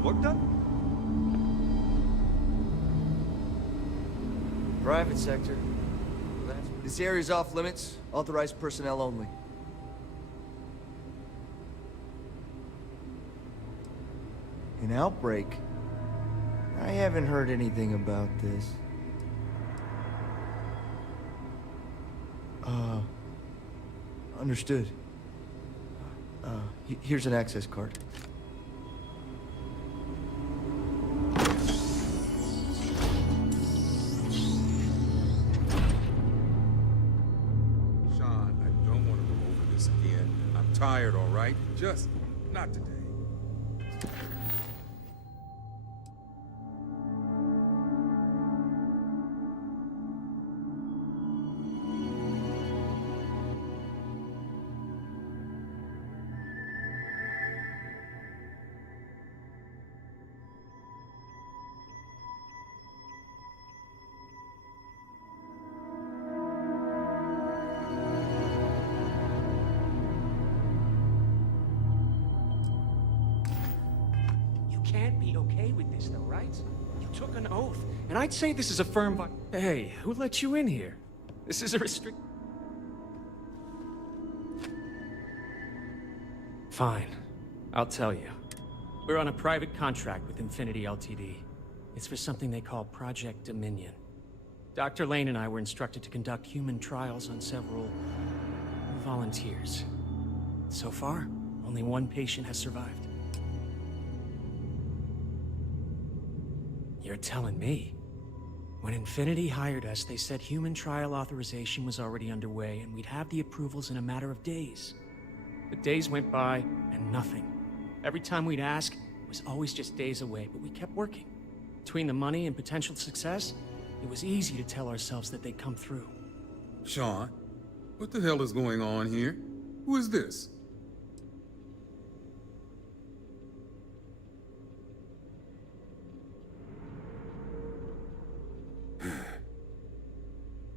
some work done? Private sector. This area's off limits. Authorized personnel only. An outbreak? I haven't heard anything about this. Understood. Here's an access card. Sean, I don't want to go over this again. I'm tired, all right? Just not today. Can't be okay with this, though, right? You took an oath, and I'd say this is a firm. Hey, who let you in here? This is a restrict. Fine, I'll tell you. We're on a private contract with Infinity Ltd. It's for something they call Project Dominion. Dr. Lane and I were instructed to conduct human trials on several volunteers. So far, only one patient has survived. You're telling me? When Infinity hired us, they said human trial authorization was already underway and we'd have the approvals in a matter of days. But days went by and nothing. Every time we'd ask, it was always just days away, but we kept working. Between the money and potential success, it was easy to tell ourselves that they'd come through. Sean, what the hell is going on here? Who is this?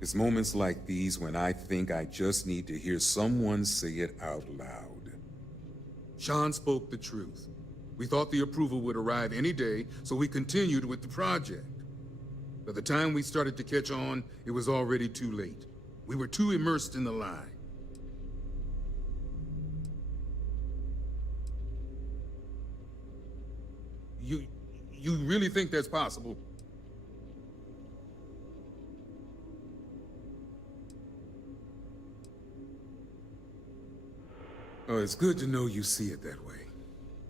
It's moments like these when I think I just need to hear someone say it out loud. Sean spoke the truth. We thought the approval would arrive any day, so we continued with the project. By the time we started to catch on, it was already too late. We were too immersed in the lie. You really think that's possible? Oh, it's good to know you see it that way.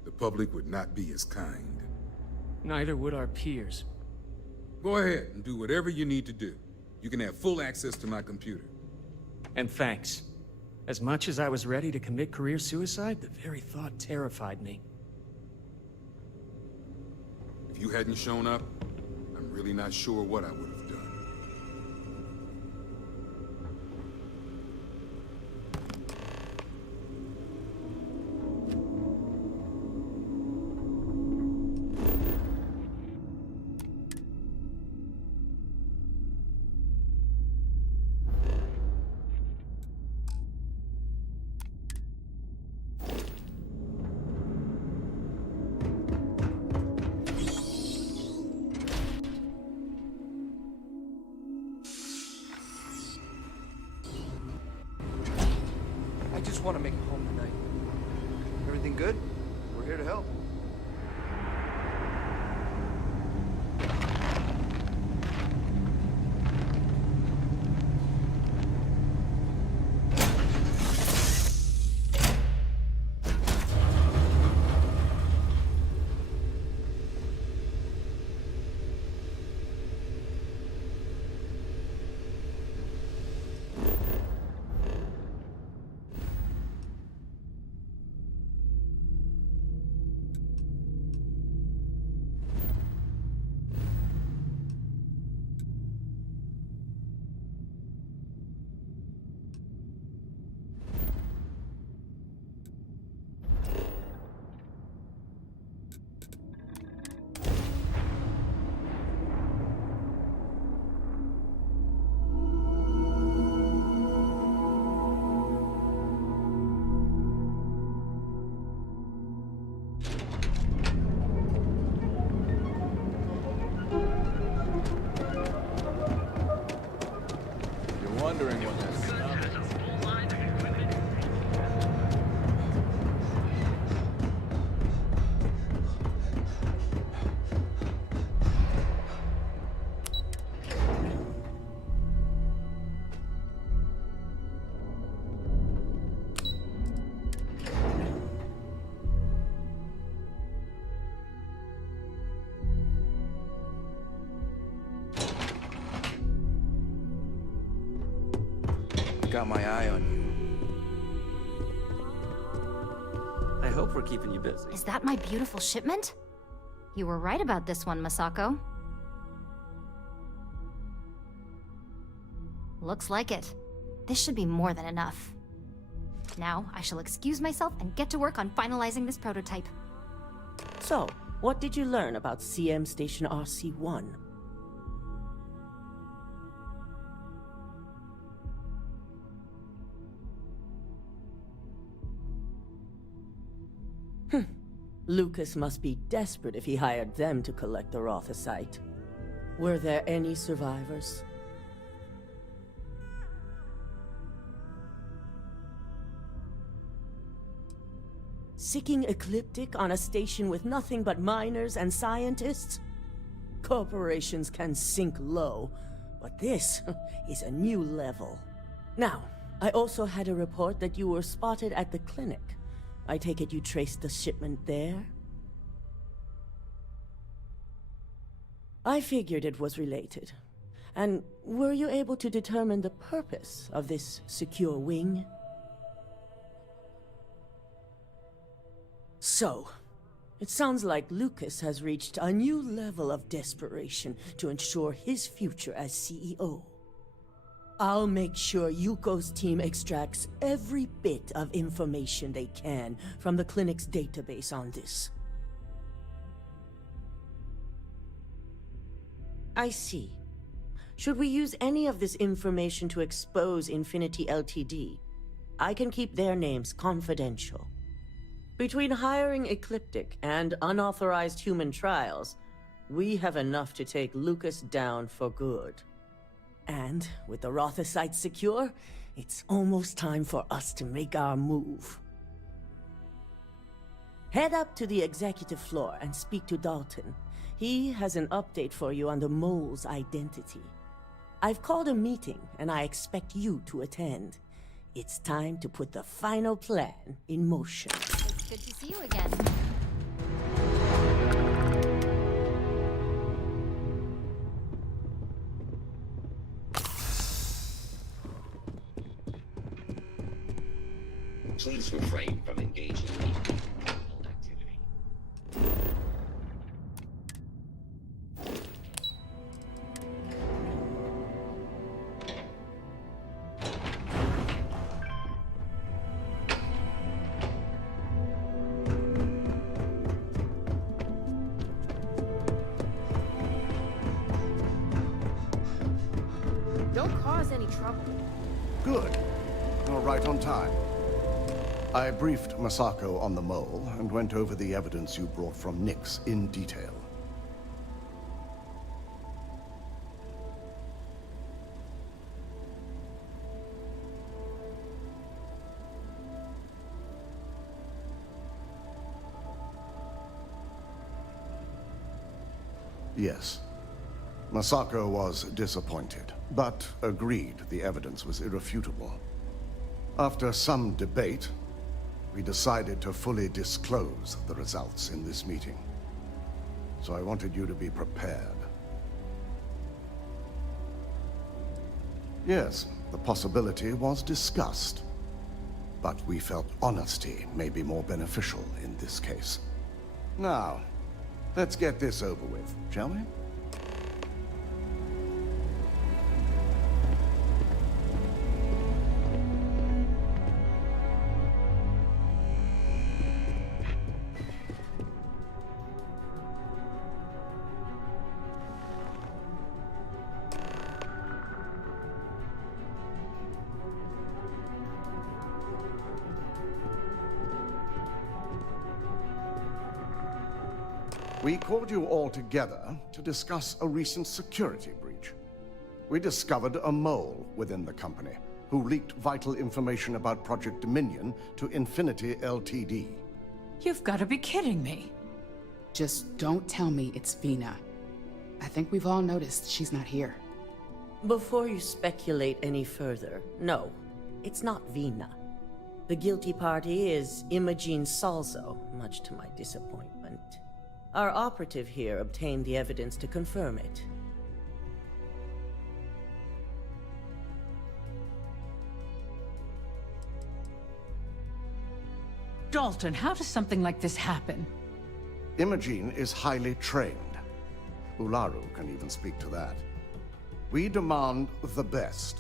The public would not be as kind. Neither would our peers. Go ahead and do whatever you need to do. You can have full access to my computer. And thanks. As much as I was ready to commit career suicide, the very thought terrified me. If you hadn't shown up, I'm really not sure what I would have done. I just want to make it home tonight. Everything good? We're here to help. got my eye on you. I hope we're keeping you busy. Is that my beautiful shipment? You were right about this one, Masako. Looks like it. This should be more than enough. Now, I shall excuse myself and get to work on finalizing this prototype. So, what did you learn about CM Station RC-1? Lucas must be desperate if he hired them to collect the Rothicite. Were there any survivors? Sicking ecliptic on a station with nothing but miners and scientists? Corporations can sink low, but this is a new level. Now, I also had a report that you were spotted at the clinic. I take it you traced the shipment there? I figured it was related. And were you able to determine the purpose of this secure wing? So, it sounds like Lucas has reached a new level of desperation to ensure his future as CEO. I'll make sure Yuko's team extracts every bit of information they can from the clinic's database on this. I see. Should we use any of this information to expose Infinity Ltd? I can keep their names confidential. Between hiring Ecliptic and unauthorized human trials, we have enough to take Lucas down for good. And with the Rothicite secure, it's almost time for us to make our move. Head up to the executive floor and speak to Dalton. He has an update for you on the mole's identity. I've called a meeting, and I expect you to attend. It's time to put the final plan in motion. It's good to see you again. Please refrain from engaging in criminal activity. Don't cause any trouble. Good. You're right on time. I briefed Masako on the mole and went over the evidence you brought from Nix in detail. Yes. Masako was disappointed, but agreed the evidence was irrefutable. After some debate, we decided to fully disclose the results in this meeting. So I wanted you to be prepared. Yes, the possibility was discussed, but we felt honesty may be more beneficial in this case. Now, let's get this over with, shall we? We called you all together to discuss a recent security breach. We discovered a mole within the company who leaked vital information about Project Dominion to Infinity Ltd. You've got to be kidding me. Just don't tell me it's Vina. I think we've all noticed she's not here. Before you speculate any further, no, it's not Vina. The guilty party is Imogene Salzo, much to my disappointment. Our operative here obtained the evidence to confirm it. Dalton, how does something like this happen? Imogene is highly trained. Ularu can even speak to that. We demand the best.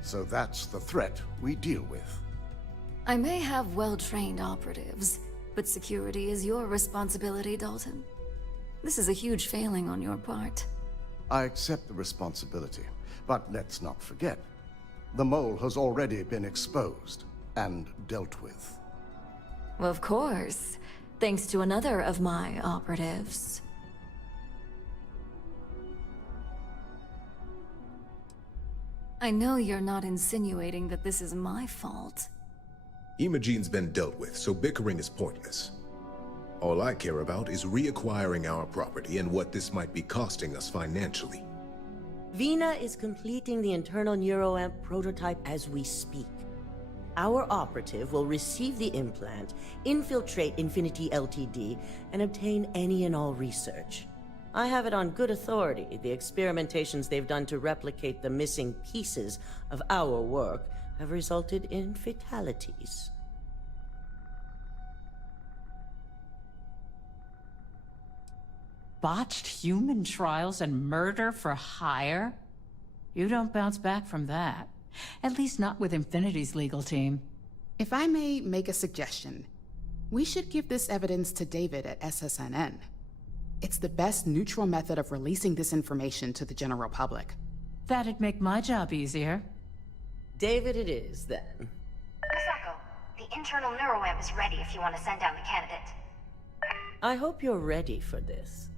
So that's the threat we deal with. I may have well-trained operatives, but security is your responsibility, Dalton. This is a huge failing on your part. I accept the responsibility, but let's not forget. The mole has already been exposed and dealt with. Of course, thanks to another of my operatives. I know you're not insinuating that this is my fault. Imogene's been dealt with, so bickering is pointless. All I care about is reacquiring our property and what this might be costing us financially. Vina is completing the internal neuroamp prototype as we speak. Our operative will receive the implant, infiltrate Infinity Ltd, and obtain any and all research. I have it on good authority. The experimentations they've done to replicate the missing pieces of our work have resulted in fatalities. Botched human trials and murder for hire? You don't bounce back from that. At least not with Infinity's legal team. If I may make a suggestion, we should give this evidence to David at SSNN. It's the best neutral method of releasing this information to the general public. That'd make my job easier. David it is, then. Misako, the internal neuroamp is ready if you want to send down the candidate. I hope you're ready for this.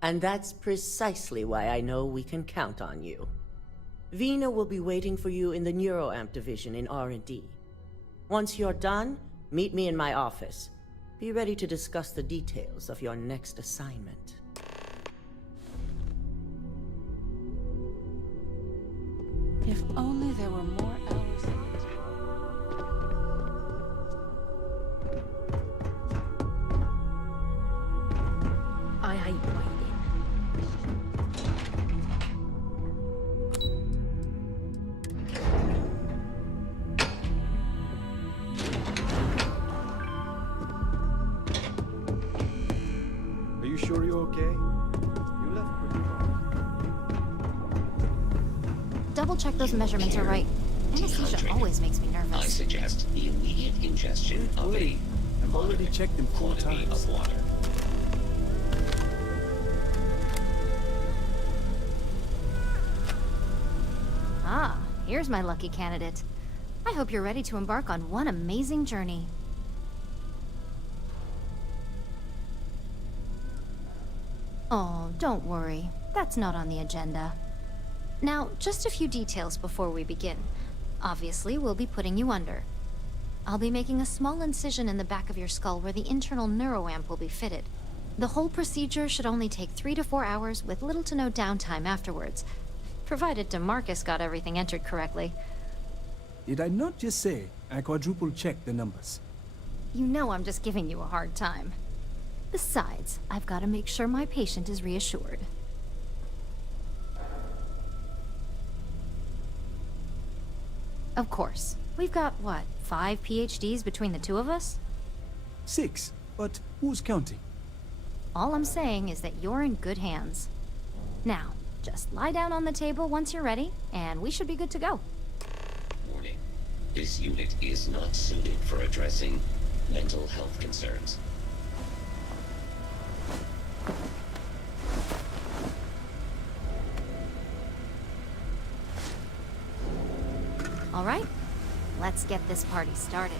And that's precisely why I know we can count on you. Vina will be waiting for you in the neuroamp division in R&D. Once you're done, meet me in my office. Be ready to discuss the details of your next assignment. If only there were more hours in the day. I hate waiting. Are you sure you're okay? You left pretty fast. Double check those measurements are right. Anesthesia always makes me I nervous. suggest the immediate ingestion of a I've already checked them 4 quantity times. of water. Ah, here's my lucky candidate. I hope you're ready to embark on one amazing journey. Oh, don't worry. That's not on the agenda. Now, just a few details before we begin. Obviously, we'll be putting you under. I'll be making a small incision in the back of your skull where the internal neuroamp will be fitted. The whole procedure should only take 3 to 4 hours with little to no downtime afterwards, provided DeMarcus got everything entered correctly. Did I not just say I quadruple checked the numbers? You know I'm just giving you a hard time. Besides, I've got to make sure my patient is reassured. Of course. We've got, what, 5 PhDs between the 2 of us? 6, but who's counting? All I'm saying is that you're in good hands. Now, just lie down on the table once you're ready, and we should be good to go. Warning. This unit is not suited for addressing mental health concerns. All right, let's get this party started.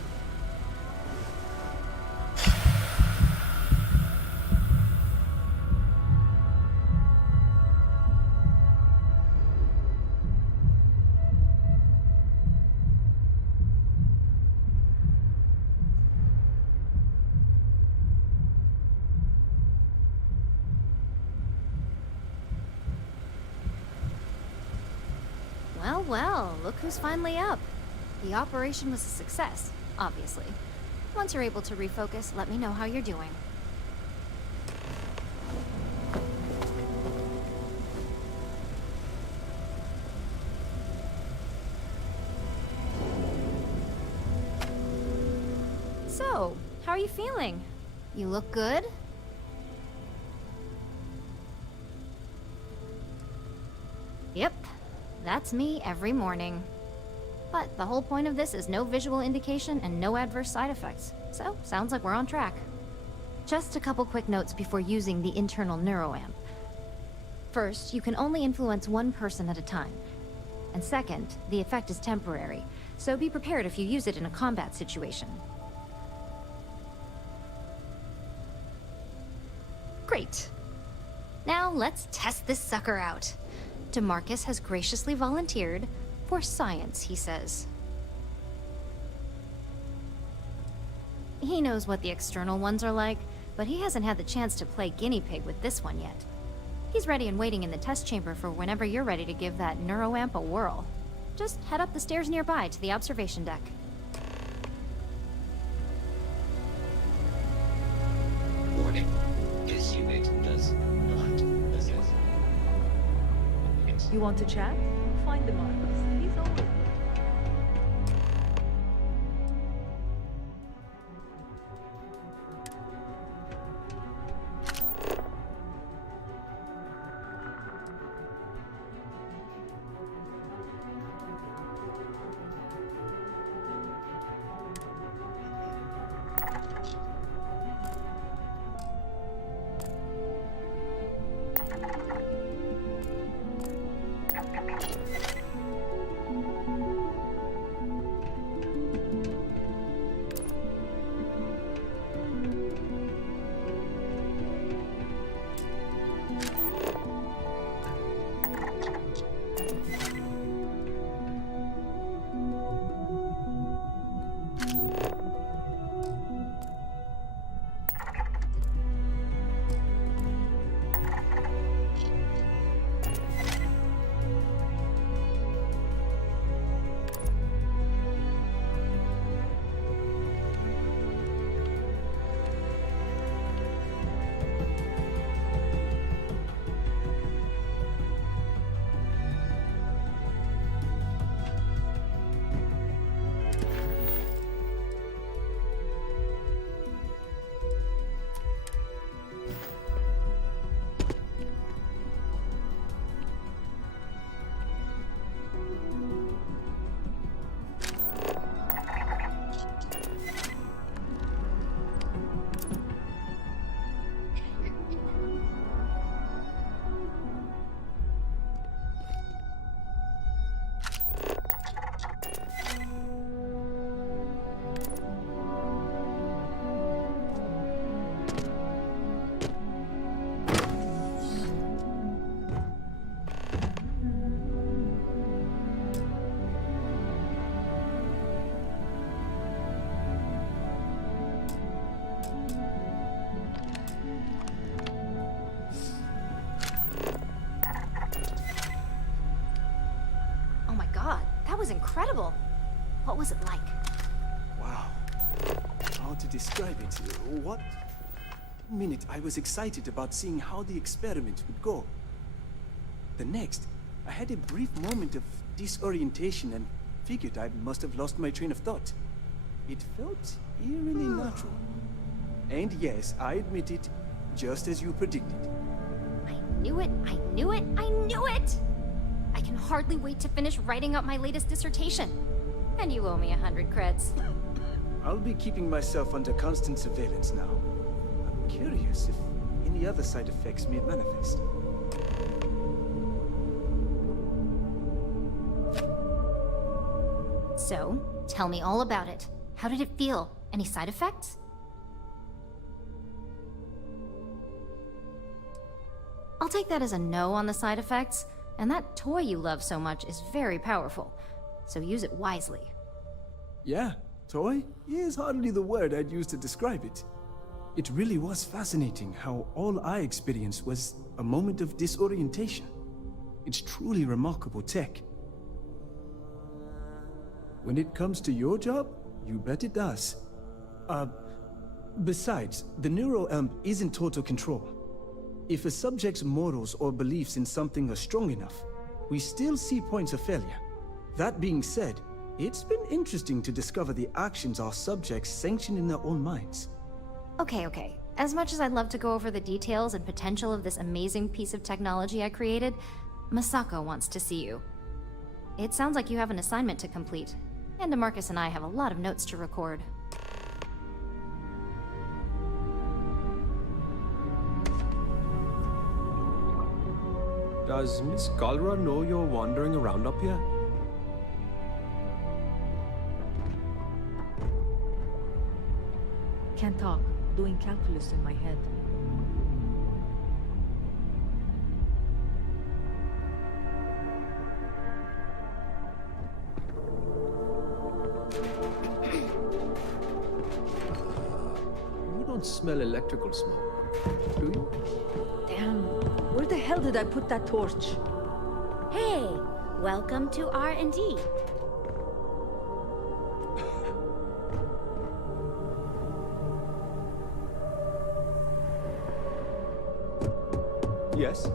Well, well, look who's finally up. The operation was a success, obviously. Once you're able to refocus, let me know how you're doing. How are you feeling? You look good? Yep, that's me every morning. But the whole point of this is no visual indication and no adverse side effects. So, sounds like we're on track. Just a couple quick notes before using the internal neuroamp. First, you can only influence one person at a time. And second, the effect is temporary, so be prepared if you use it in a combat situation. Great. Now let's test this sucker out. DeMarcus has graciously volunteered for science, he says. He knows what the external ones are like, but he hasn't had the chance to play guinea pig with this one yet. He's ready and waiting in the test chamber for whenever you're ready to give that neuroamp a whirl. Just head up the stairs nearby to the observation deck. Warning. This unit does not possess. You want to chat? Find the Marcus. He's always there. That was incredible. What was it like? Wow. How to describe it? What minute I was excited about seeing how the experiment would go. The next, I had a brief moment of disorientation and figured I must have lost my train of thought. It felt eerily natural. And yes, I admit it, just as you predicted. I knew it, I knew it, I knew it! I can hardly wait to finish writing up my latest dissertation. And you owe me 100 creds. I'll be keeping myself under constant surveillance now. I'm curious if any other side effects may manifest. So, tell me all about it. How did it feel? Any side effects? I'll take that as a no on the side effects, and that toy you love so much is very powerful, so use it wisely. Yeah, toy is hardly the word I'd use to describe it. It really was fascinating how all I experienced was a moment of disorientation. It's truly remarkable tech. When it comes to your job, you bet it does. Besides, the neuroamp is in total control. If a subject's morals or beliefs in something are strong enough, we still see points of failure. That being said, it's been interesting to discover the actions our subjects sanction in their own minds. Okay. As much as I'd love to go over the details and potential of this amazing piece of technology I created, Masako wants to see you. It sounds like you have an assignment to complete, and DeMarcus and I have a lot of notes to record. Does Miss Galra know you're wandering around up here? Can't talk. Doing calculus in my head. You don't smell electrical smoke, do you? Damn. Where the hell did I put that torch? Hey, welcome to R&D. Yes?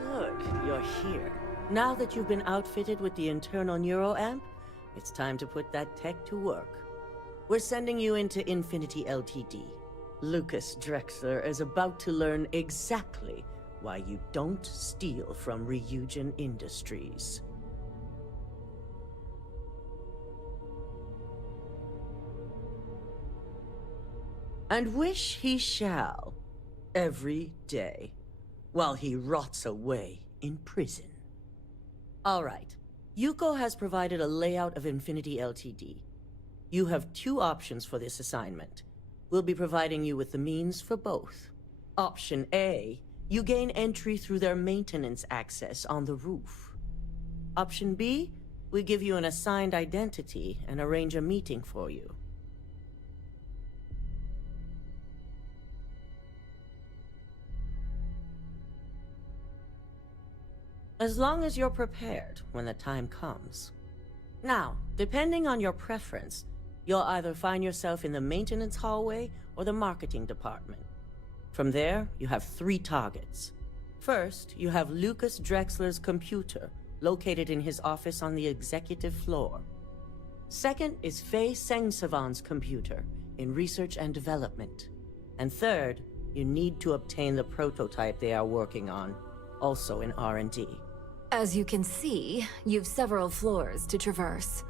Good, you're here. Now that you've been outfitted with the internal neuroamp, it's time to put that tech to work. We're sending you into Infinity Ltd. Lucas Drexler is about to learn exactly why you don't steal from Ryujin Industries. And wish he shall, every day, while he rots away in prison. All right. Yuko has provided a layout of Infinity Ltd. You have two options for this assignment. We'll be providing you with the means for both. Option A, you gain entry through their maintenance access on the roof. Option B, we give you an assigned identity and arrange a meeting for you. As long as you're prepared when the time comes. Now, depending on your preference, you'll either find yourself in the maintenance hallway or the marketing department. From there, you have 3 targets. First, you have Lucas Drexler's computer, located in his office on the executive floor. Second is Faye Sengsavan's computer, in research and development. And third, you need to obtain the prototype they are working on, also in R&D. As you can see, you've several floors to traverse,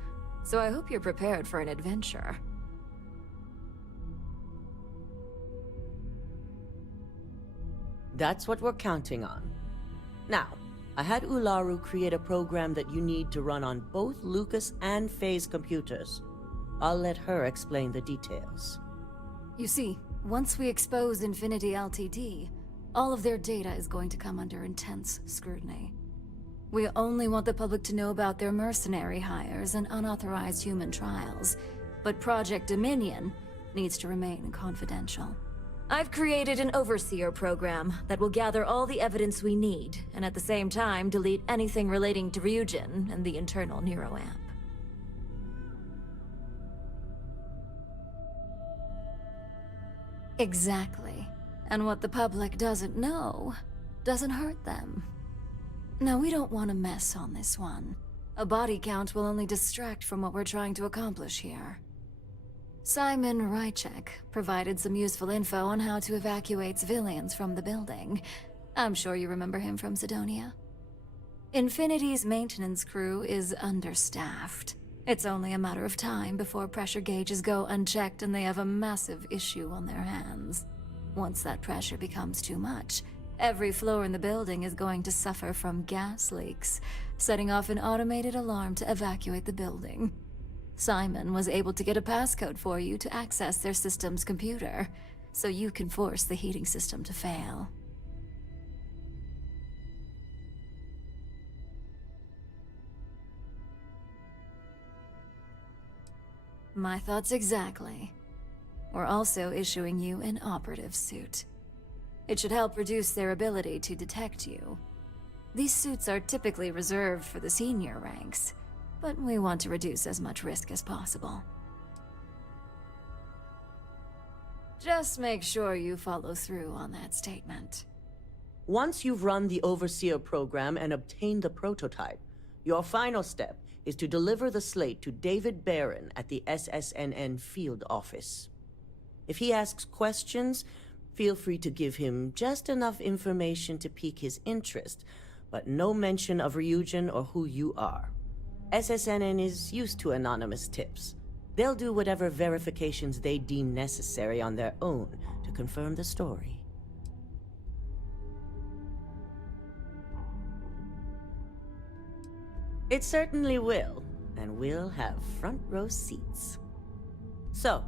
so I hope you're prepared for an adventure. That's what we're counting on. Now, I had Ularu create a program that you need to run on both Lucas and Faye's computers. I'll let her explain the details. You see, once we expose Infinity Ltd., all of their data is going to come under intense scrutiny. We only want the public to know about their mercenary hires and unauthorized human trials, but Project Dominion needs to remain confidential. I've created an overseer program that will gather all the evidence we need, and at the same time delete anything relating to Ryujin and the internal neuroamp. Exactly. And what the public doesn't know doesn't hurt them. No, we don't want to mess on this one. A body count will only distract from what we're trying to accomplish here. Simon Rychek provided some useful info on how to evacuate civilians from the building. I'm sure you remember him from Sidonia. Infinity's maintenance crew is understaffed. It's only a matter of time before pressure gauges go unchecked and they have a massive issue on their hands. Once that pressure becomes too much, every floor in the building is going to suffer from gas leaks, setting off an automated alarm to evacuate the building. Simon was able to get a passcode for you to access their system's computer, so you can force the heating system to fail. My thoughts exactly. We're also issuing you an operative suit. It should help reduce their ability to detect you, These suits are typically reserved for the senior ranks, but we want to reduce as much risk as possible. Just make sure you follow through on that statement. Once you've run the Overseer program and obtained the prototype, your final step is to deliver the slate to David Barron at the SSNN field office. If he asks questions, feel free to give him just enough information to pique his interest, but no mention of Ryujin or who you are. SSNN is used to anonymous tips. They'll do whatever verifications they deem necessary on their own to confirm the story. It certainly will, and we'll have front row seats. So,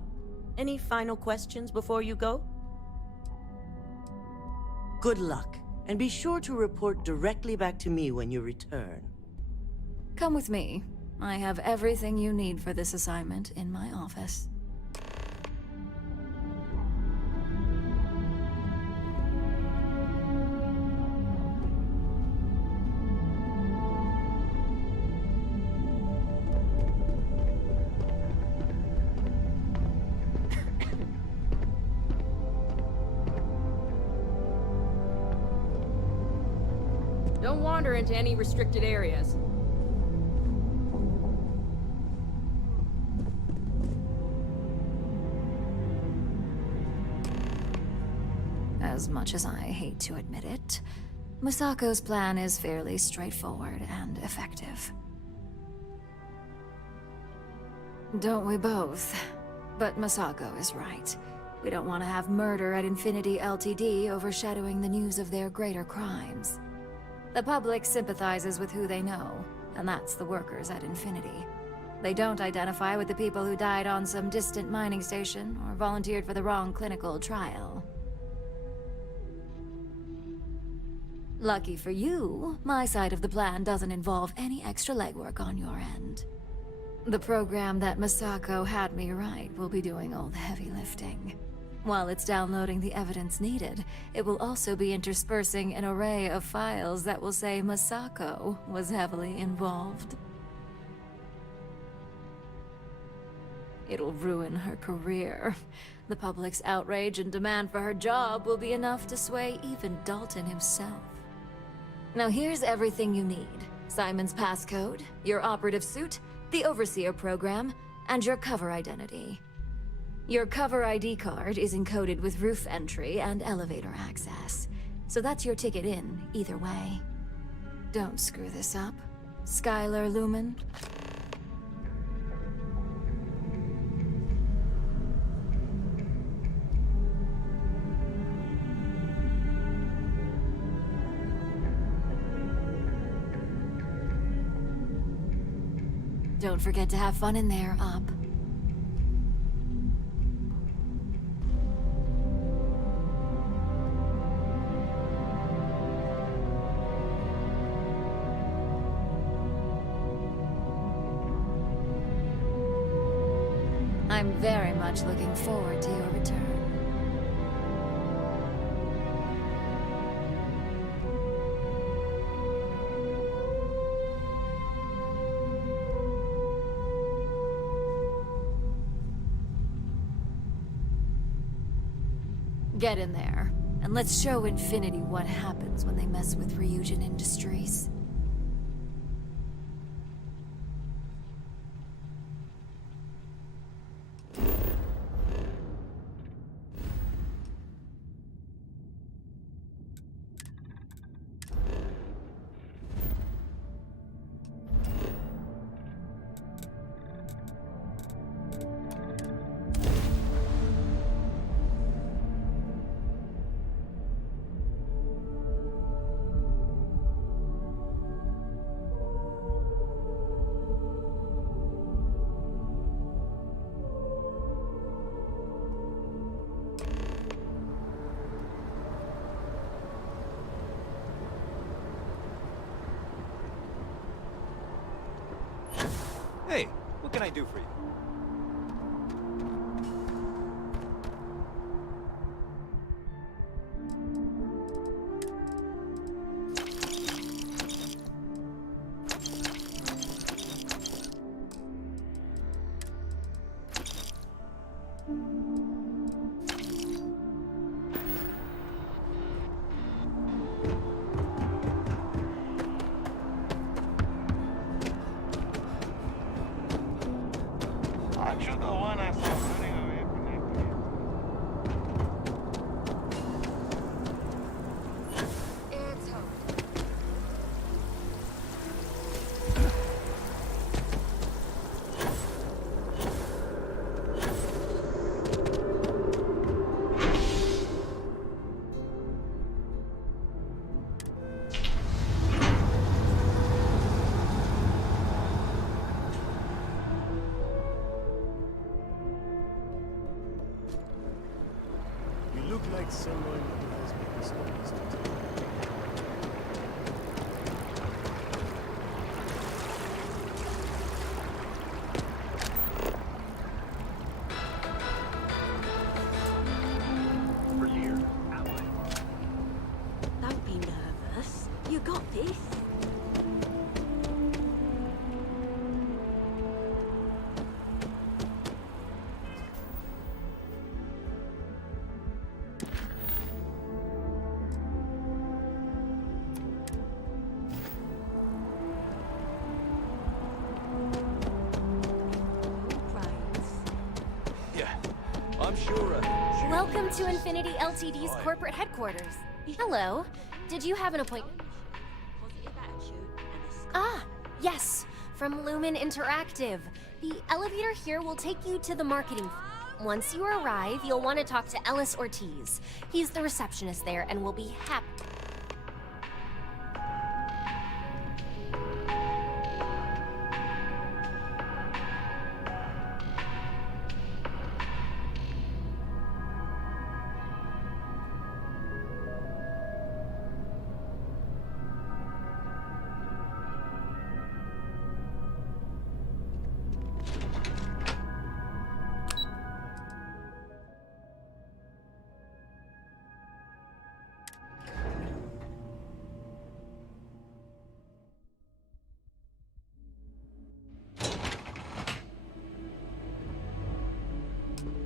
any final questions before you go? Good luck, and be sure to report directly back to me when you return. Come with me. I have everything you need for this assignment in my office. Don't wander into any restricted areas. As much as I hate to admit it, Masako's plan is fairly straightforward and effective. Don't we both? But Masako is right. We don't want to have murder at Infinity Ltd. Overshadowing the news of their greater crimes. The public sympathizes with who they know, and that's the workers at Infinity. They don't identify with the people who died on some distant mining station or volunteered for the wrong clinical trial. Lucky for you, my side of the plan doesn't involve any extra legwork on your end. The program that Masako had me write will be doing all the heavy lifting. While it's downloading the evidence needed, it will also be interspersing an array of files that will say Masako was heavily involved. It'll ruin her career. The public's outrage and demand for her job will be enough to sway even Dalton himself. Now here's everything you need. Simon's passcode, your operative suit, the Overseer program, and your cover identity. Your cover ID card is encoded with roof entry and elevator access, so that's your ticket in, either way. Don't screw this up. Skylar Lumen? Don't forget to have fun in there, Up. I'm very much looking forward to your return. Get in there, and let's show Infinity what happens when they mess with Ryujin Industries. Hey, what can I do for you? It's so annoying when you guys make me stories to tell. Don't be nervous. You got this. Yeah, I'm sure. Welcome to Infinity Ltd's corporate headquarters. Hello. Did you have an appointment? Ah, yes. From Lumen Interactive. The elevator here will take you to the marketing. Once you arrive, you'll want to talk to Ellis Ortiz. He's the receptionist there and will be happy.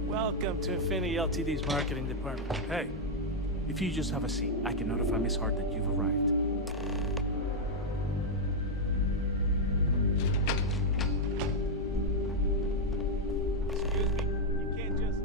Welcome to Infinity Ltd's marketing department. Hey, if you just have a seat, I can notify Miss Hart that you've arrived. Excuse me, you can't just...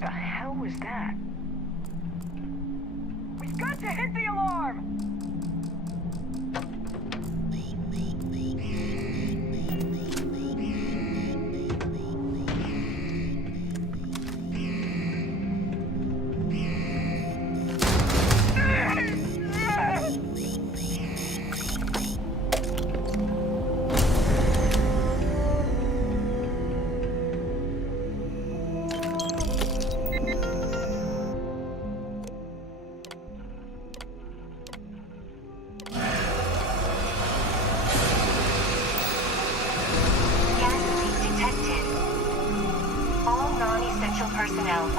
The hell was that? We've got to hit the alarm!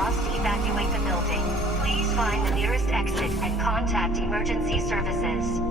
must evacuate the building. Please find the nearest exit and contact emergency services.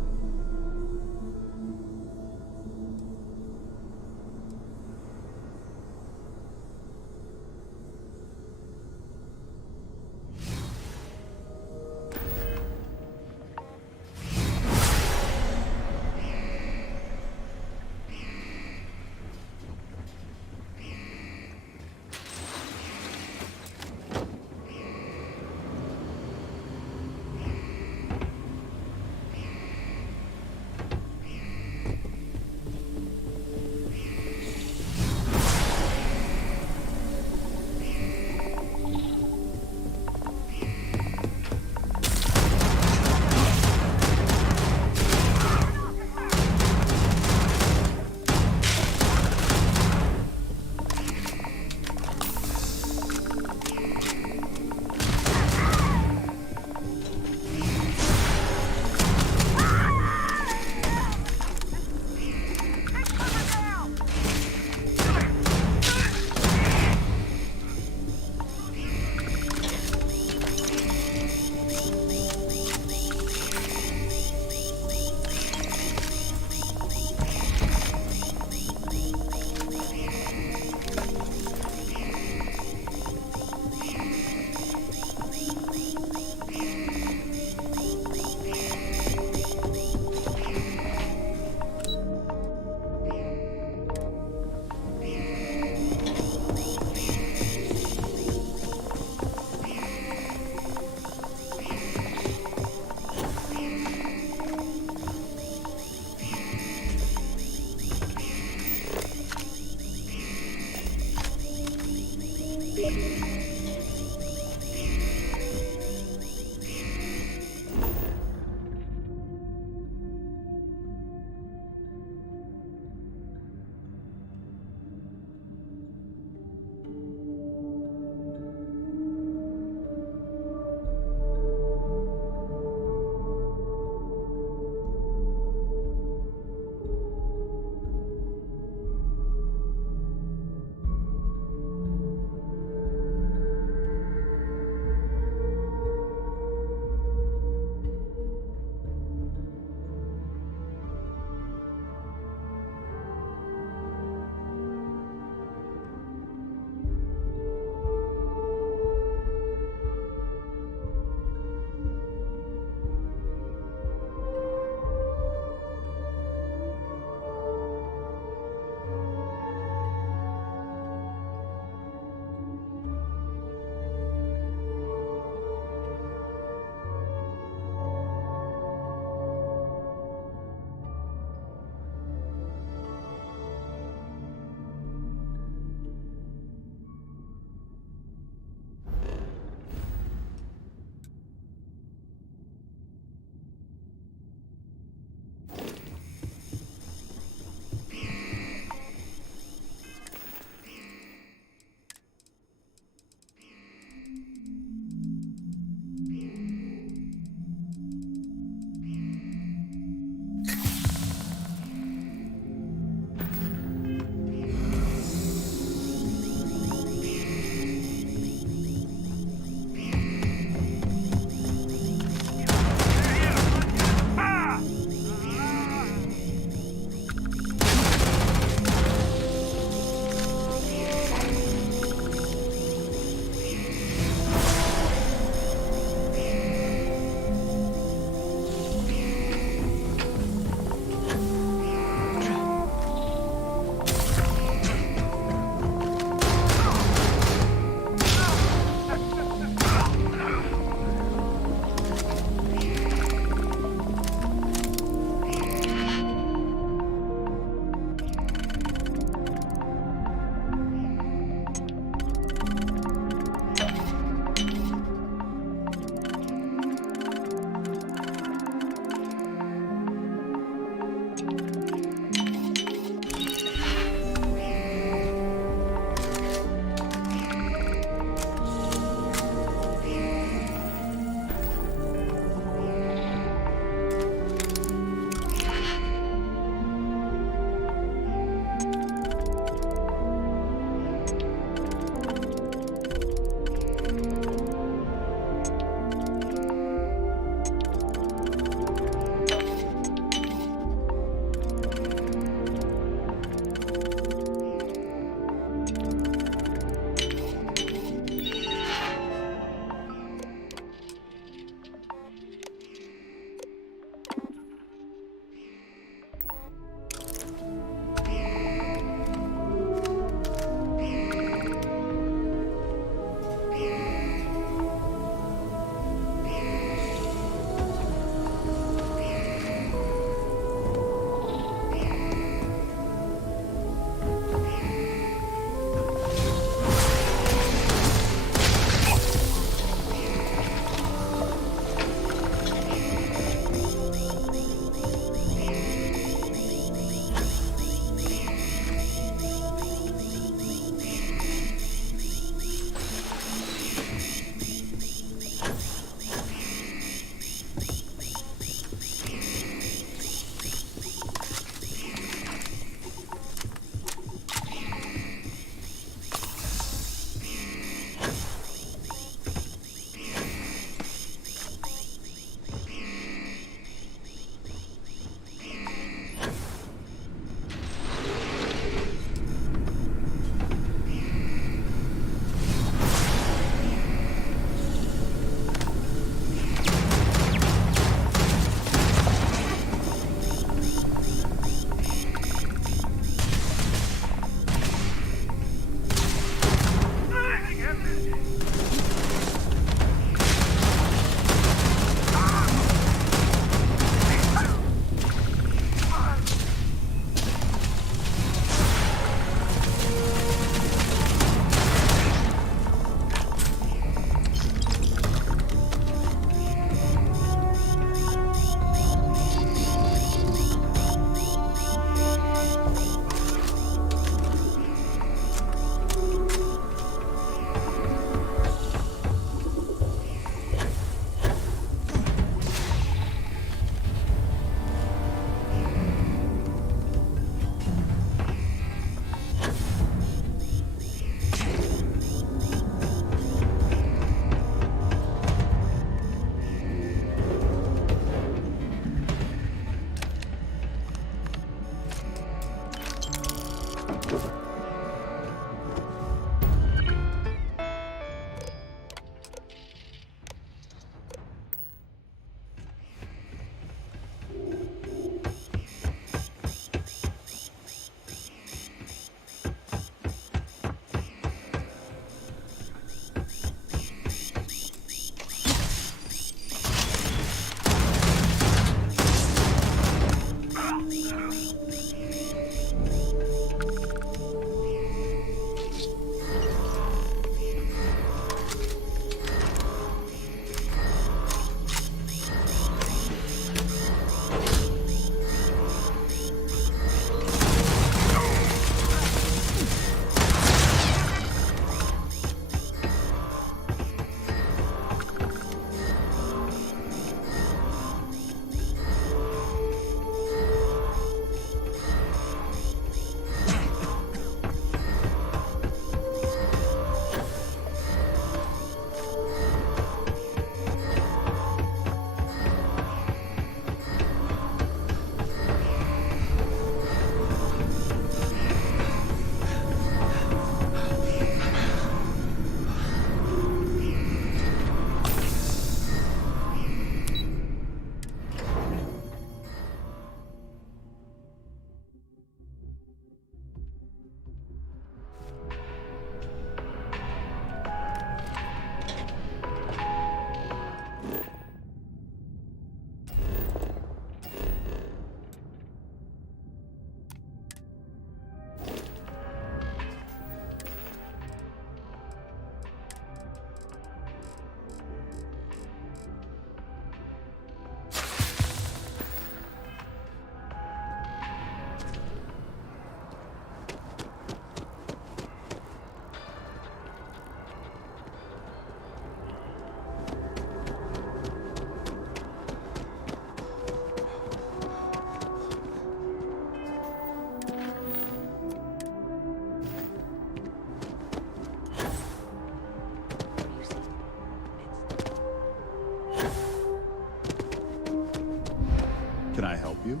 Can I help you?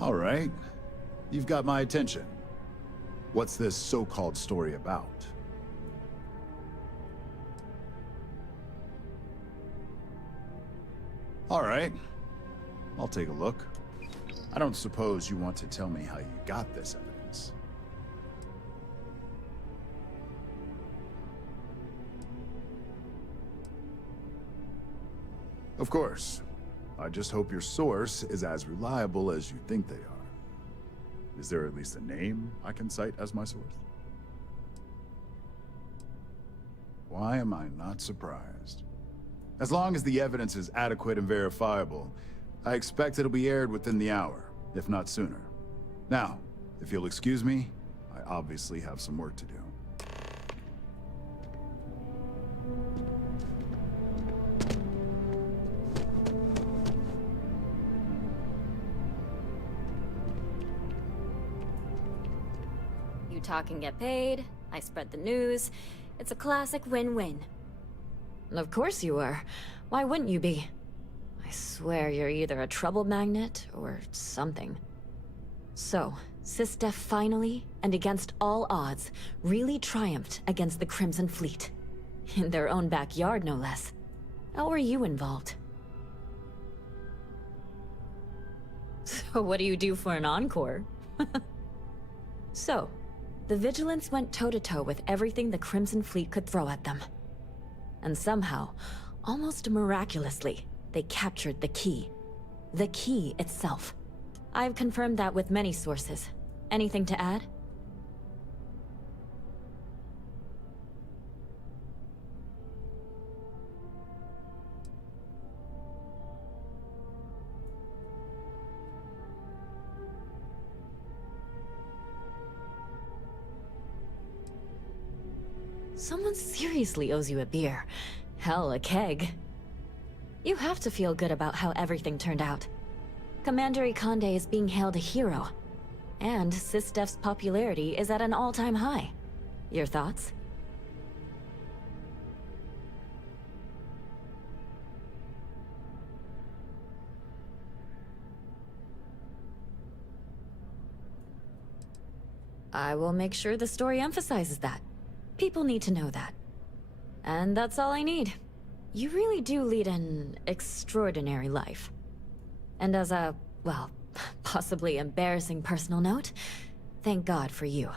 All right. You've got my attention. What's this so-called story about? All right. I'll take a look. I don't suppose you want to tell me how you got this evidence. Of course. I just hope your source is as reliable as you think they are. Is there at least a name I can cite as my source? Why am I not surprised? As long as the evidence is adequate and verifiable, I expect it'll be aired within the hour, if not sooner. Now, if you'll excuse me, I obviously have some work to do. You talk and get paid, I spread the news. It's a classic win-win. Of course you are. Why wouldn't you be? I swear you're either a trouble magnet or something. So, SysDef finally, and against all odds, really triumphed against the Crimson Fleet. In their own backyard, no less. How were you involved? So what do you do for an encore? So, the Vigilance went toe-to-toe with everything the Crimson Fleet could throw at them. And somehow, almost miraculously, they captured the key. The key itself. I've confirmed that with many sources. Anything to add? Someone seriously owes you a beer. Hell, a keg. You have to feel good about how everything turned out. Commander Ikande is being hailed a hero. And SysDef's popularity is at an all-time high. Your thoughts? I will make sure the story emphasizes that. People need to know that. And that's all I need. You really do lead an extraordinary life. And as a, well, possibly embarrassing personal note, thank God for you.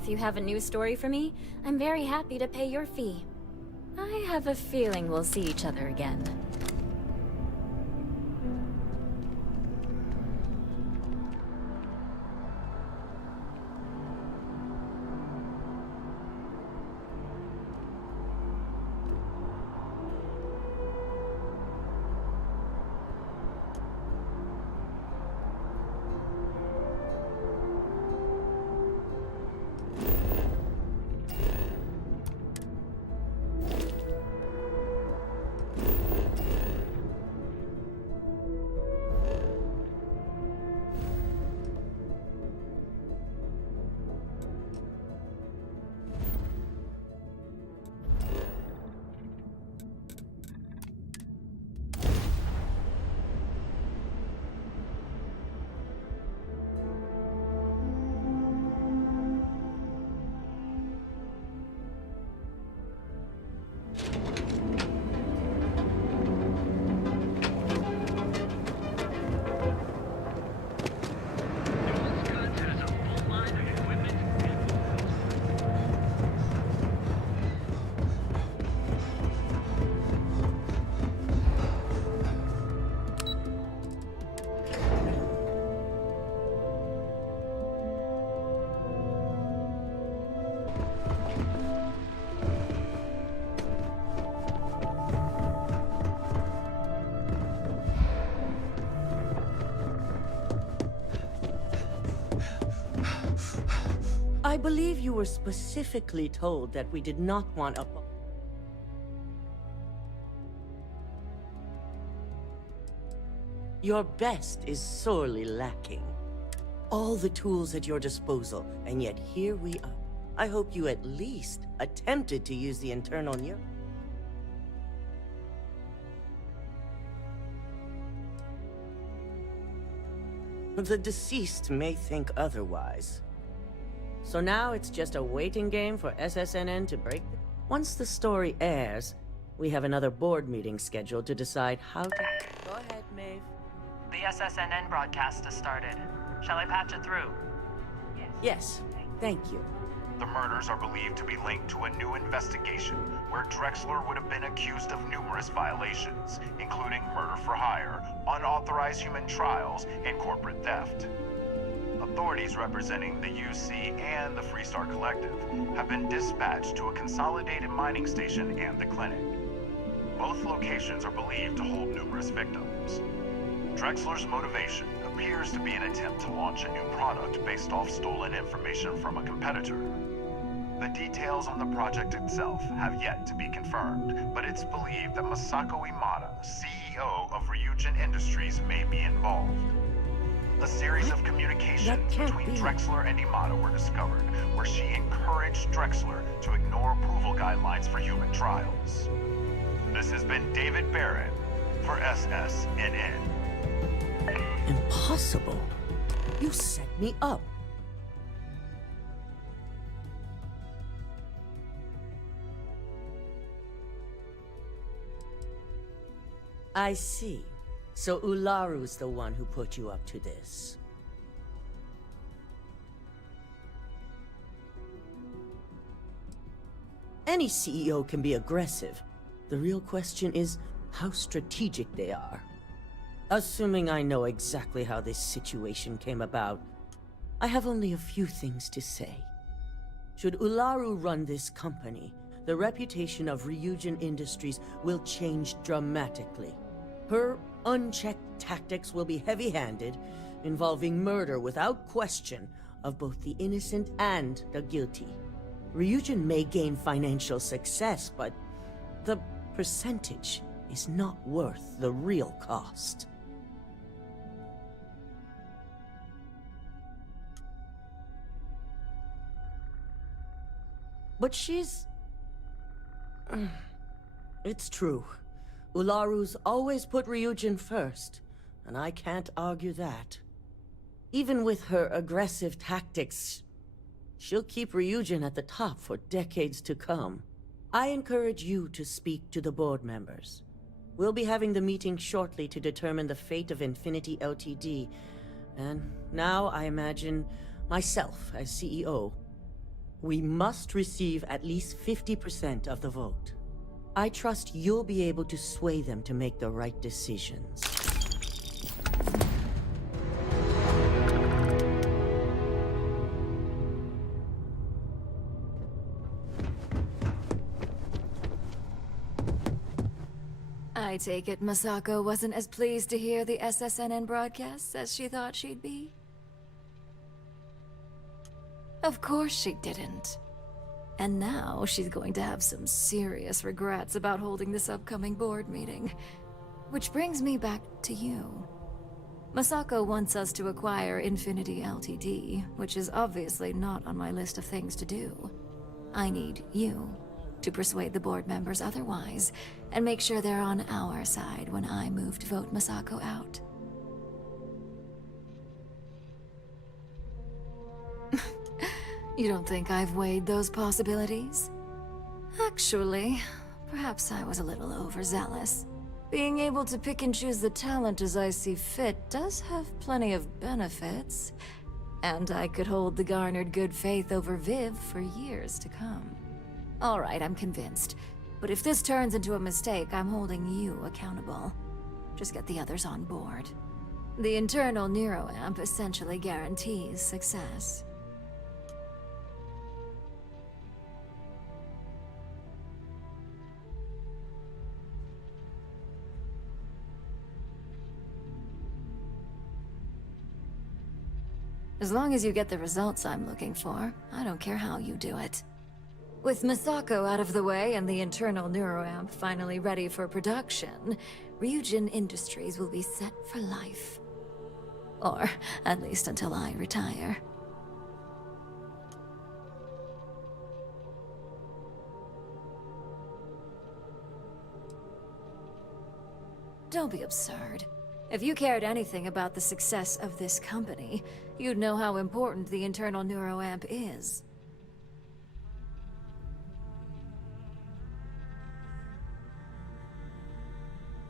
If you have a new story for me, I'm very happy to pay your fee. I have a feeling we'll see each other again. I believe you were specifically told that we did not want a... Your best is sorely lacking. All the tools at your disposal, and yet here we are. I hope you at least attempted to use the internal neuron. The deceased may think otherwise. So now it's just a waiting game for SSNN to break. Once the story airs, we have another board meeting scheduled to decide how to... Go ahead, Maeve. The SSNN broadcast has started. Shall I patch it through? Yes, thank you. The murders are believed to be linked to a new investigation where Drexler would have been accused of numerous violations, including murder for hire, unauthorized human trials, and corporate theft. Authorities representing the UC and the Freestar Collective have been dispatched to a consolidated mining station and the clinic. Both locations are believed to hold numerous victims. Drexler's motivation appears to be an attempt to launch a new product based off stolen information from a competitor. The details on the project itself have yet to be confirmed, but it's believed that Masako Imada, CEO of Ryujin Industries, may be involved. A series of communications between Drexler and Imada were discovered, where she encouraged Drexler to ignore approval guidelines for human trials. This has been David Barrett for SSNN. Impossible. You set me up. I see. So Ularu's the one who put you up to this. Any CEO can be aggressive. The real question is how strategic they are. Assuming I know exactly how this situation came about, I have only a few things to say. Should Ularu run this company, the reputation of Ryujin Industries will change dramatically. Her unchecked tactics will be heavy-handed, involving murder without question of both the innocent and the guilty. Ryujin may gain financial success, but the percentage is not worth the real cost. But she's... It's true. Ularu's always put Ryujin first, and I can't argue that. Even with her aggressive tactics, she'll keep Ryujin at the top for decades to come. I encourage you to speak to the board members. We'll be having the meeting shortly to determine the fate of Infinity Ltd. And now I imagine myself as CEO. We must receive at least 50% of the vote. I trust you'll be able to sway them to make the right decisions. I take it Masako wasn't as pleased to hear the SSNN broadcasts as she thought she'd be? Of course she didn't. And now she's going to have some serious regrets about holding this upcoming board meeting. Which brings me back to you. Masako wants us to acquire Infinity Ltd., which is obviously not on my list of things to do. I need you to persuade the board members otherwise, and make sure they're on our side when I move to vote Masako out. You don't think I've weighed those possibilities? Actually, perhaps I was a little overzealous. Being able to pick and choose the talent as I see fit does have plenty of benefits, and I could hold the garnered good faith over Viv for years to come. All right, I'm convinced. But if this turns into a mistake, I'm holding you accountable. Just get the others on board. The internal neuroamp essentially guarantees success. As long as you get the results I'm looking for, I don't care how you do it. With Masako out of the way and the internal neuroamp finally ready for production, Ryujin Industries will be set for life. Or at least until I retire. Don't be absurd. If you cared anything about the success of this company, you'd know how important the internal neuroamp is.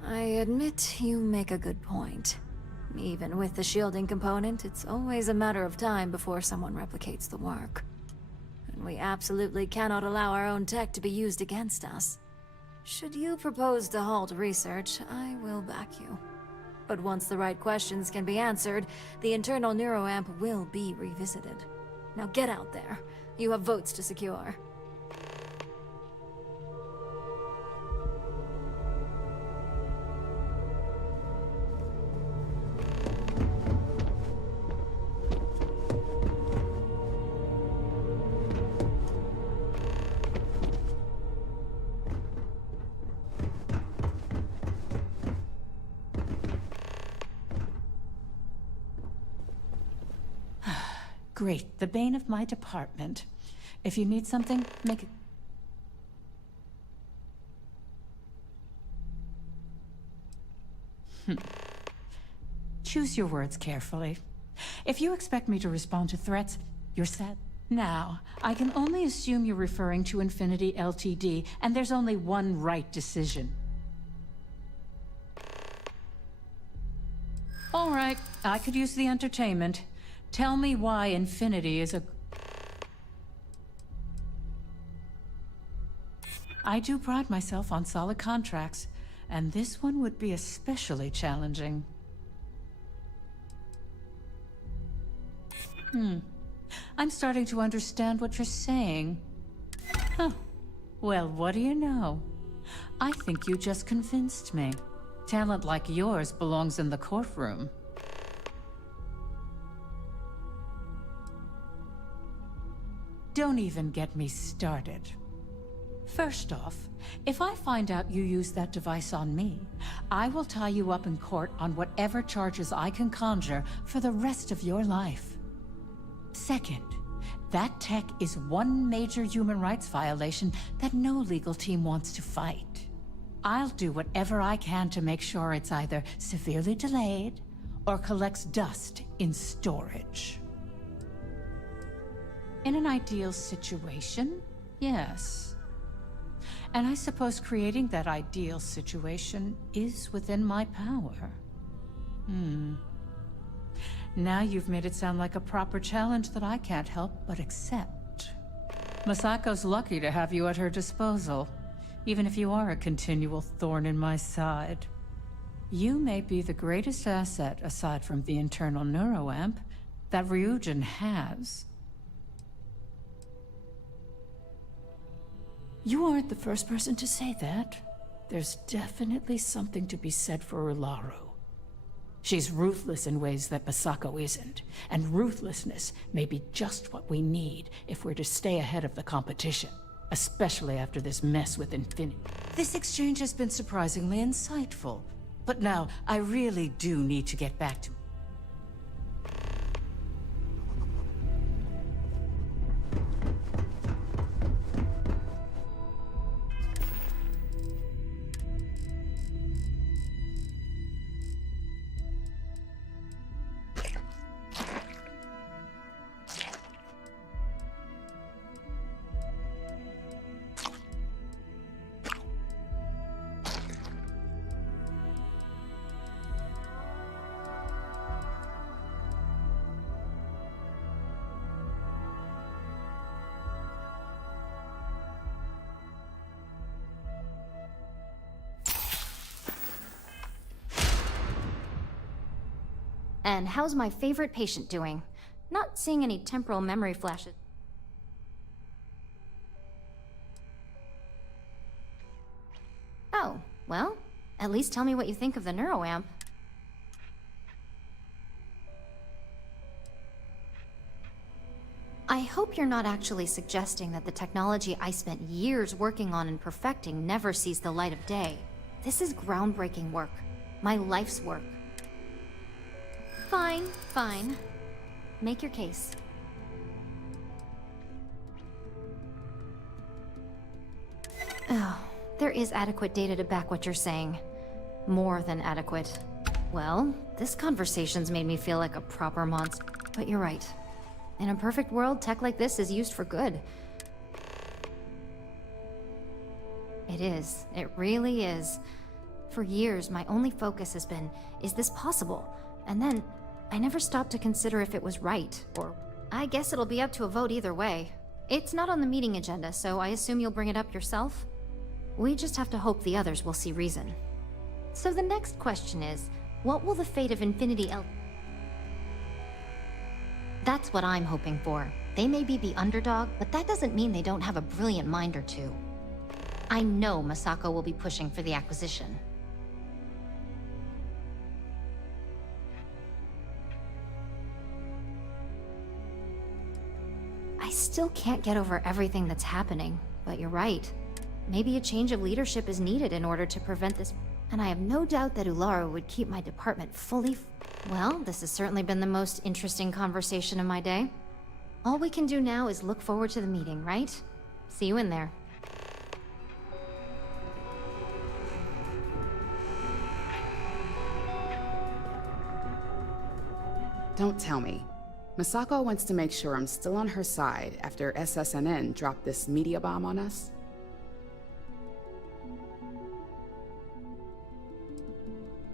I admit you make a good point. Even with the shielding component, it's always a matter of time before someone replicates the work. And we absolutely cannot allow our own tech to be used against us. Should you propose to halt research, I will back you. But once the right questions can be answered, the internal neuroamp will be revisited. Now get out there. You have votes to secure. Great, the bane of my department. If you need something, make it... Choose your words carefully. If you expect me to respond to threats, you're set. Now, I can only assume you're referring to Infinity Ltd., and there's only one right decision. All right, I could use the entertainment. Tell me why Infinity is a... I do pride myself on solid contracts, and this one would be especially challenging. I'm starting to understand what you're saying. Huh. Well, what do you know? I think you just convinced me. Talent like yours belongs in the courtroom. don't even get me started. First off, if I find out you used that device on me, I will tie you up in court on whatever charges I can conjure for the rest of your life. Second, that tech is one major human rights violation that no legal team wants to fight. I'll do whatever I can to make sure it's either severely delayed or collects dust in storage. In an ideal situation, yes. And I suppose creating that ideal situation is within my power. Now you've made it sound like a proper challenge that I can't help but accept. Masako's lucky to have you at her disposal, even if you are a continual thorn in my side. You may be the greatest asset, aside from the internal neuroamp, that Ryujin has. You aren't the first person to say that. There's definitely something to be said for Ularu. She's ruthless in ways that Masako isn't, and ruthlessness may be just what we need if we're to stay ahead of the competition, especially after this mess with Infinity. This exchange has been surprisingly insightful, but now I really do need to get back to And how's my favorite patient doing? Not seeing any temporal memory flashes. Oh, well, at least tell me what you think of the neuroamp. I hope you're not actually suggesting that the technology I spent years working on and perfecting never sees the light of day. This is groundbreaking work. My life's work. Fine, fine. Make your case. Oh, there is adequate data to back what you're saying. More than adequate. Well, this conversation's made me feel like a proper monster. But you're right. In a perfect world, tech like this is used for good. It is. It really is. For years, my only focus has been, is this possible? And then, I never stopped to consider if it was right, or... I guess it'll be up to a vote either way. It's not on the meeting agenda, so I assume you'll bring it up yourself? We just have to hope the others will see reason. So the next question is, what will the fate of Infinity L... That's what I'm hoping for. They may be the underdog, but that doesn't mean they don't have a brilliant mind or two. I know Masako will be pushing for the acquisition. I still can't get over everything that's happening, but you're right. Maybe a change of leadership is needed in order to prevent this, and I have no doubt that Ularu would keep my department fully Well, this has certainly been the most interesting conversation of my day. All we can do now is look forward to the meeting, right? See you in there. Don't tell me. Masako wants to make sure I'm still on her side after SSNN dropped this media bomb on us?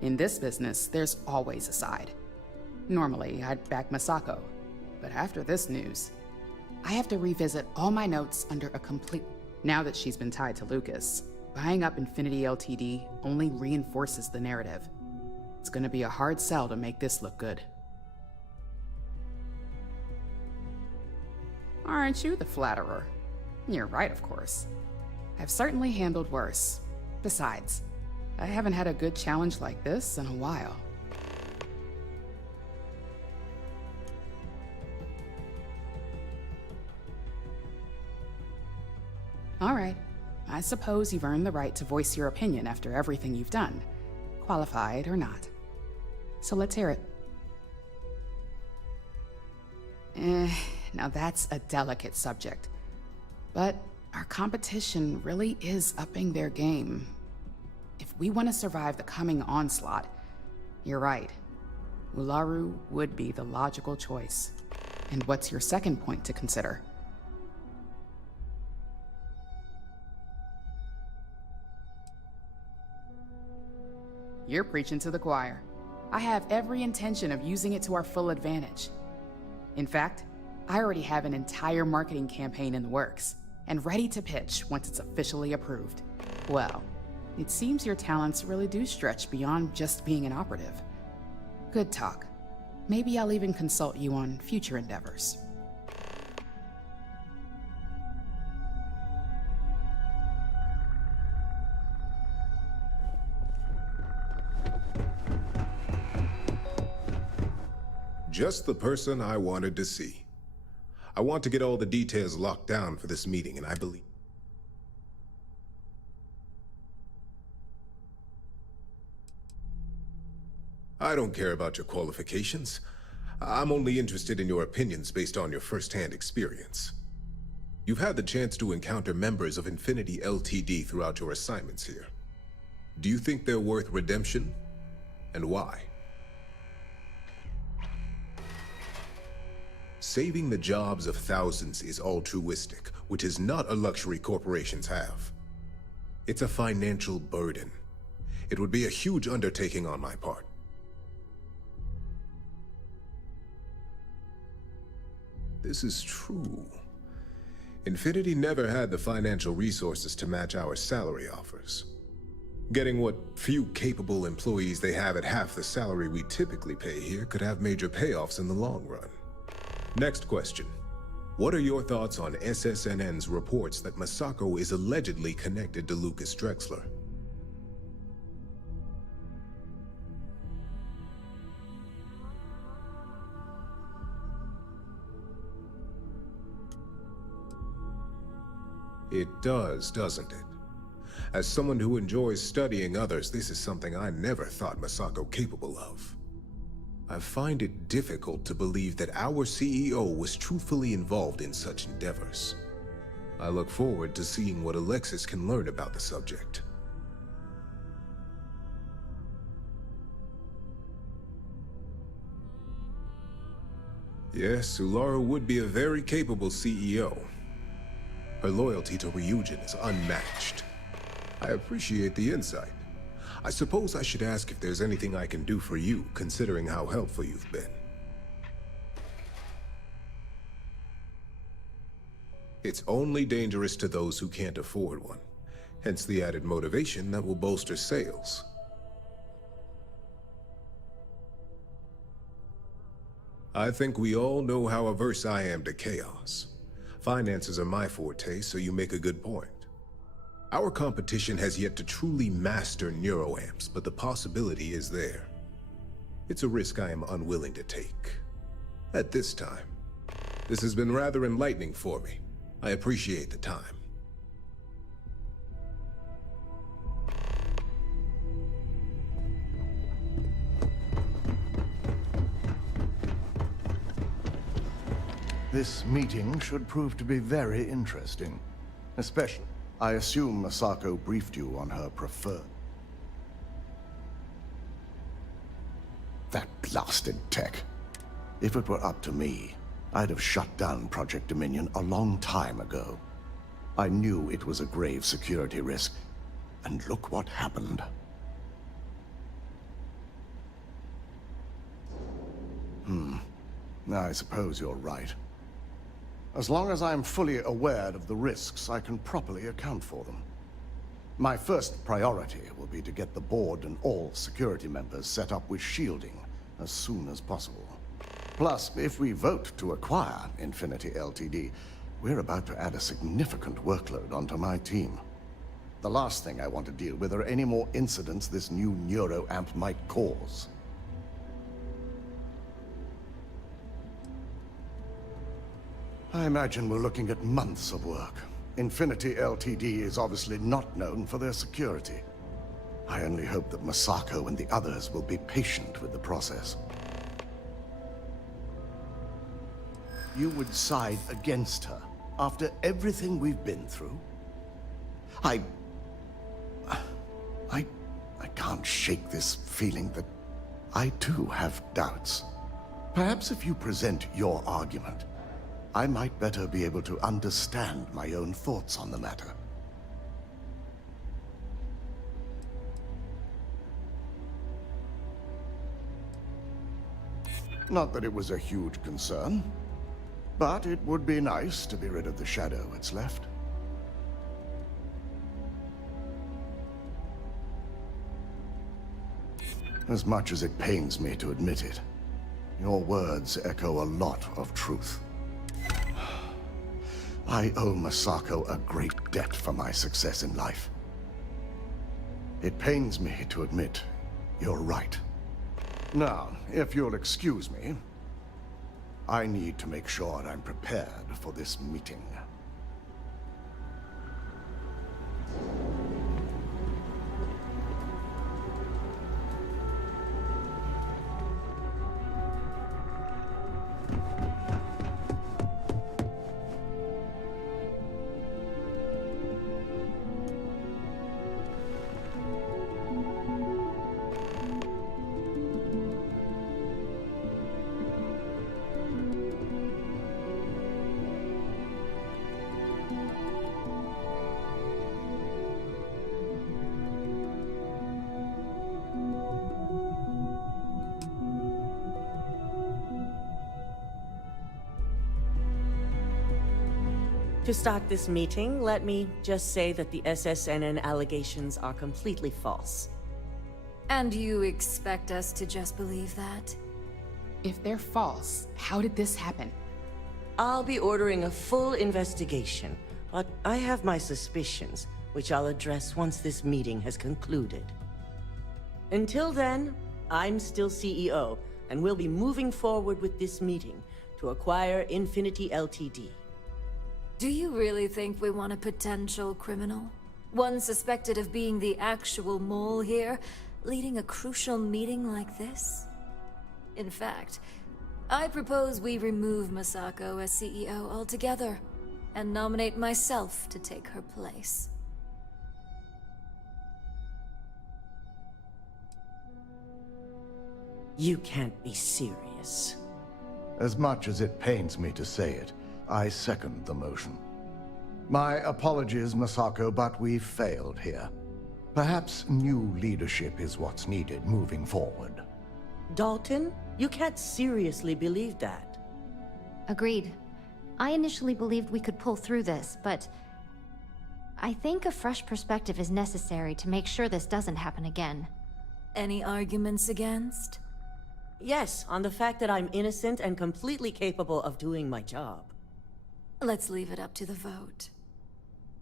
In this business, there's always a side. Normally, I'd back Masako, but after this news, I have to revisit all my notes under a complete... Now that she's been tied to Lucas, buying up Infinity Ltd. Only reinforces the narrative. It's gonna be a hard sell to make this look good. Aren't you the flatterer? You're right, of course. I've certainly handled worse. Besides, I haven't had a good challenge like this in a while. All right. I suppose you've earned the right to voice your opinion after everything you've done, qualified or not. So let's hear it. Now that's a delicate subject. But our competition really is upping their game. If we want to survive the coming onslaught, you're right. Ularu would be the logical choice. And what's your second point to consider? You're preaching to the choir. I have every intention of using it to our full advantage. In fact, I already have an entire marketing campaign in the works, and ready to pitch once it's officially approved. Well, it seems your talents really do stretch beyond just being an operative. Good talk. Maybe I'll even consult you on future endeavors. Just the person I wanted to see. I want to get all the details locked down for this meeting, and I believe... I don't care about your qualifications. I'm only interested in your opinions based on your first-hand experience. You've had the chance to encounter members of Infinity LTD throughout your assignments here. Do you think they're worth redemption? And why? Saving the jobs of thousands is altruistic, which is not a luxury corporations have. It's a financial burden. It would be a huge undertaking on my part. This is true. Infinity never had the financial resources to match our salary offers. Getting what few capable employees they have at half the salary we typically pay here could have major payoffs in the long run. Next question. What are your thoughts on SSNN's reports that Masako is allegedly connected to Lucas Drexler? It does, doesn't it? As someone who enjoys studying others, this is something I never thought Masako capable of. I find it difficult to believe that our CEO was truthfully involved in such endeavors. I look forward to seeing what Alexis can learn about the subject. Yes, Ularu would be a very capable CEO. Her loyalty to Ryujin is unmatched. I appreciate the insight. I suppose I should ask if there's anything I can do for you, considering how helpful you've been. It's only dangerous to those who can't afford one, hence the added motivation that will bolster sales. I think we all know how averse I am to chaos. Finances are my forte, so you make a good point. Our competition has yet to truly master neuroamps, but the possibility is there. It's a risk I am unwilling to take. At this time. This has been rather enlightening for me. I appreciate the time. This meeting should prove to be very interesting. Especially, I assume Masako briefed you on her preferred. That blasted tech. If it were up to me, I'd have shut down Project Dominion a long time ago. I knew it was a grave security risk, and look what happened. I suppose you're right. As long as I'm fully aware of the risks, I can properly account for them. My first priority will be to get the board and all security members set up with shielding as soon as possible. Plus, if we vote to acquire Infinity LTD, we're about to add a significant workload onto my team. The last thing I want to deal with are any more incidents this new neuroamp might cause. I imagine we're looking at months of work. Infinity Ltd is obviously not known for their security. I only hope that Masako and the others will be patient with the process. You would side against her after everything we've been through? I can't shake this feeling that I too have doubts. Perhaps if you present your argument, I might better be able to understand my own thoughts on the matter. Not that it was a huge concern, but it would be nice to be rid of the shadow it's left. As much as it pains me to admit it, your words echo a lot of truth. I owe Masako a great debt for my success in life. It pains me to admit you're right. Now, if you'll excuse me, I need to make sure I'm prepared for this meeting. To start this meeting, let me just say that the SSNN allegations are completely false. And you expect us to just believe that? If they're false, how did this happen? I'll be ordering a full investigation, but I have my suspicions, which I'll address once this meeting has concluded. Until then, I'm still CEO, and we'll be moving forward with this meeting to acquire Infinity Ltd. Do you really think we want a potential criminal? One suspected of being the actual mole here, leading a crucial meeting like this? In fact, I propose we remove Masako as CEO altogether, and nominate myself to take her place. You can't be serious. As much as it pains me to say it, I second the motion. My apologies, Masako, but we've failed here. Perhaps new leadership is what's needed moving forward. Dalton, you can't seriously believe that. Agreed. I initially believed we could pull through this, but I think a fresh perspective is necessary to make sure this doesn't happen again. Any arguments against? Yes, on the fact that I'm innocent and completely capable of doing my job. Let's leave it up to the vote.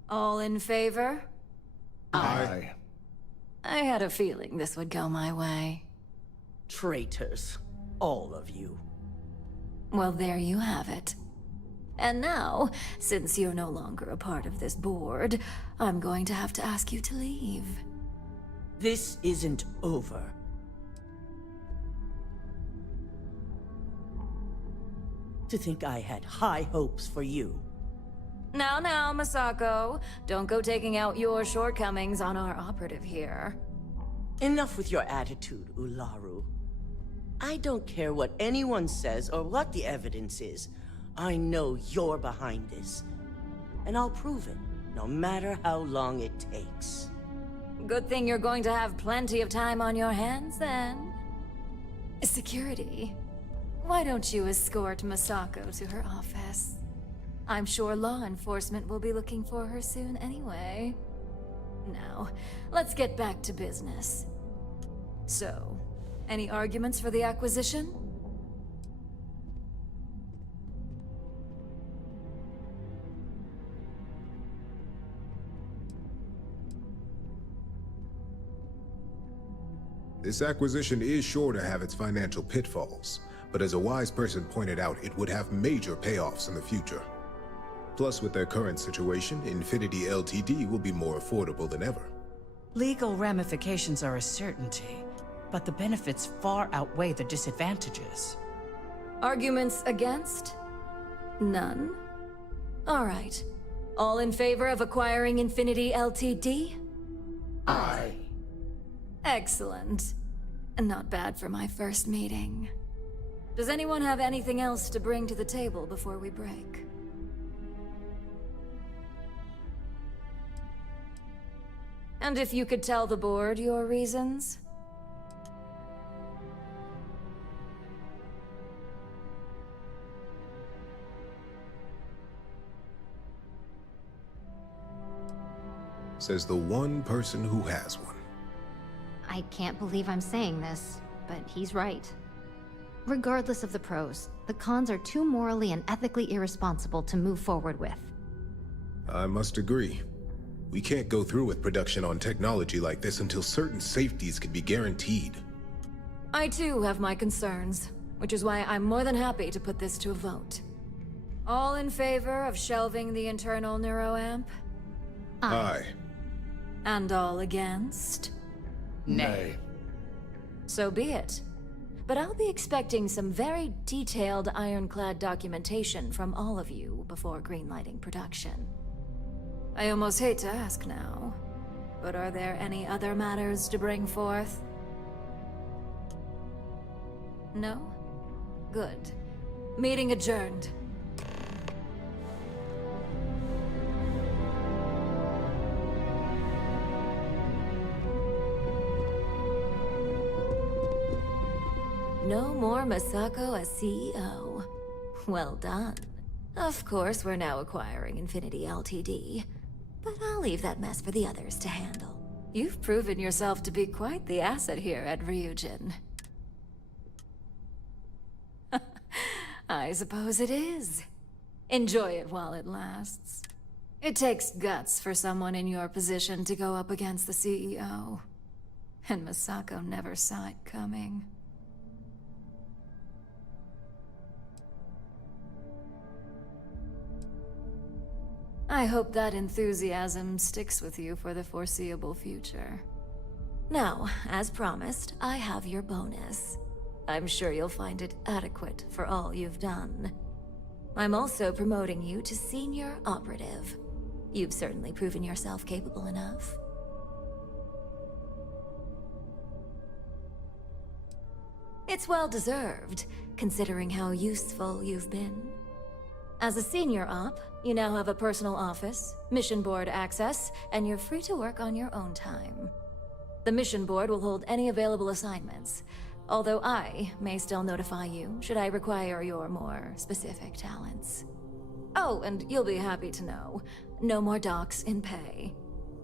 All in favor? Aye. I had a feeling this would go my way. Traitors. All of you. Well, there you have it. And now, since you're no longer a part of this board, I'm going to have to ask you to leave. This isn't over. To think I had high hopes for you. Now, Masako. Don't go taking out your shortcomings on our operative here. Enough with your attitude, Ularu. I don't care what anyone says or what the evidence is. I know you're behind this. And I'll prove it, no matter how long it takes. Good thing you're going to have plenty of time on your hands, then. Security. Why don't you escort Masako to her office? I'm sure law enforcement will be looking for her soon anyway. Now, let's get back to business. So, any arguments for the acquisition? This acquisition is sure to have its financial pitfalls, but as a wise person pointed out, it would have major payoffs in the future. Plus, with their current situation, Infinity Ltd will be more affordable than ever. Legal ramifications are a certainty, but the benefits far outweigh the disadvantages. Arguments against? None? All right. All in favor of acquiring Infinity Ltd? Aye. Excellent. Not bad for my first meeting. Does anyone have anything else to bring to the table before we break? And if you could tell the board your reasons? Says the one person who has one. I can't believe I'm saying this, but he's right. Regardless of the pros, the cons are too morally and ethically irresponsible to move forward with. I must agree. We can't go through with production on technology like this until certain safeties can be guaranteed. I too have my concerns, which is why I'm more than happy to put this to a vote. All in favor of shelving the internal neuroamp? Aye. And all against? Nay. So be it. But I'll be expecting some very detailed ironclad documentation from all of you before greenlighting production. I almost hate to ask now, but are there any other matters to bring forth? No? Good. Meeting adjourned. No more Masako as CEO. Well done. Of course, we're now acquiring Infinity Ltd. But I'll leave that mess for the others to handle. You've proven yourself to be quite the asset here at Ryujin. I suppose it is. Enjoy it while it lasts. It takes guts for someone in your position to go up against the CEO. And Masako never saw it coming. I hope that enthusiasm sticks with you for the foreseeable future. Now, as promised, I have your bonus. I'm sure you'll find it adequate for all you've done. I'm also promoting you to senior operative. You've certainly proven yourself capable enough. It's well deserved, considering how useful you've been. As a senior op, you now have a personal office, mission board access, and you're free to work on your own time. The mission board will hold any available assignments, although I may still notify you should I require your more specific talents. Oh, and you'll be happy to know, no more docks in pay.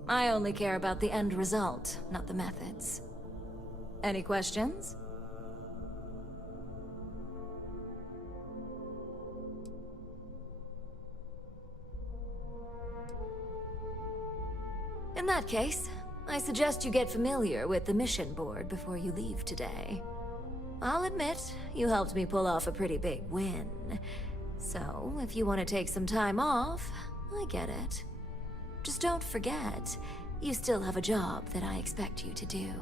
I only care about the end result, not the methods. Any questions? In that case, I suggest you get familiar with the mission board before you leave today. I'll admit, you helped me pull off a pretty big win. So, if you want to take some time off, I get it. Just don't forget, you still have a job that I expect you to do.